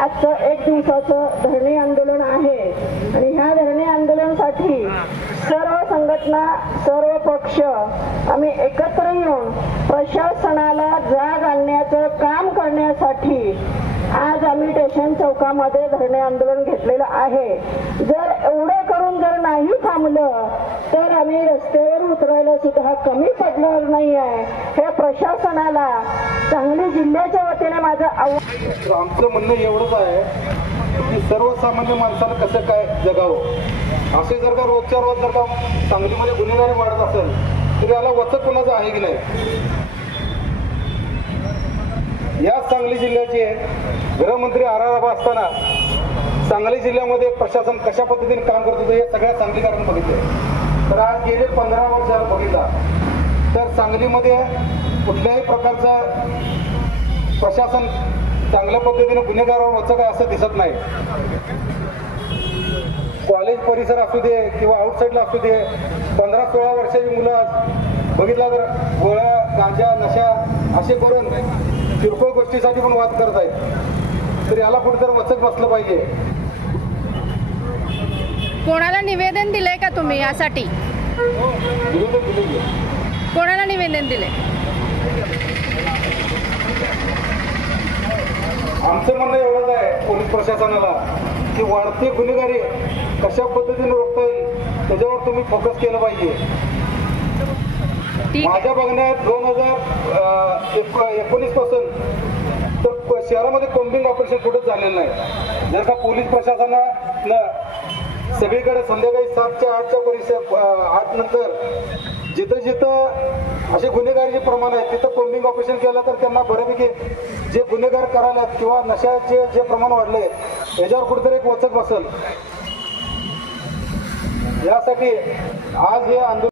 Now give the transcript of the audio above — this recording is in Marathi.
आजचं 1 दिवसाचं धरणे आंदोलन आहे आणि ह्या धरणे आंदोलनासाठी सर्व संघटना, सर्व पक्ष आम्ही एकत्र येऊन प्रशासनाला जाग आणण्याचं काम करण्यासाठी आज आम्ही स्टेशन चौकामध्ये धरणे आंदोलन घेतलेलं आहे। जर एवढं करून जर नाही थांबलं तर आम्ही रस्त्यावर उतरायला सुद्धा कमी पडणार नाही आहे। हे प्रशासनाला सांगली जिल्ह्याच्या वतीने माझं आमचं म्हणणं एवढंच आहे की सर्वसामान्य माणसाला कसं काय जगावं। असे जर का रोजच्या रोज जर का सांगलीमध्ये गुन्हेगारी वाढत असेल तर याला वचक कोणाचं आहे की नाही। या सांगली जिल्ह्याचे गृहमंत्री आराराबा असताना सांगली जिल्ह्यामध्ये प्रशासन कशा पद्धतीने काम करत होतं हे सगळ्या सांगलीकरांनी बघितले। तर आज गेले 15 वर्षाला बघितला तर सांगलीमध्ये कुठल्याही प्रकारचं प्रशासन चांगल्या पद्धतीने गुन्हेगारावर वचक आहे असं दिसत नाही। कॉलेज परिसर असू दे किंवा आउटसाईडला असू दे 15-16 वर्षाची मुलं बघितला तर गोळ्या, गांजा, नशा असे करून किरकोळ गोष्टीसाठी पण वाद करत आहेत। तर याला कुठेतरी वचक बसलं पाहिजे। कोणाला निवेदन दिलंय का तुम्ही यासाठी? निवेदन दिले। कोणाला निवेदन दिले? आमचं म्हणणं एवढंच आहे पोलीस प्रशासनाला की वाढती गुन्हेगारी कशा पद्धतीने रोखता येईल त्याच्यावर तुम्ही फोकस केलं पाहिजे। माझ्या बघण्यात 2019 पासून तर शहरामध्ये कोम्बिंग ऑपरेशन कुठेच झालेलं नाही। जर का पोलीस प्रशासनानं सगळीकडे संध्याकाळी 7च्या 8च्या परिसर 8 नंतर जिथं जिथं असे गुन्हेगारीचे प्रमाण आहे तिथं कोम्बिंग ऑपरेशन केलं तर त्यांना बऱ्यापैकी जे गुन्हेगार करायला किंवा नशाचे जे प्रमाण वाढले याच्यावर कुठेतरी एक वचक बसेल। यासाठी आज हे आंदोलन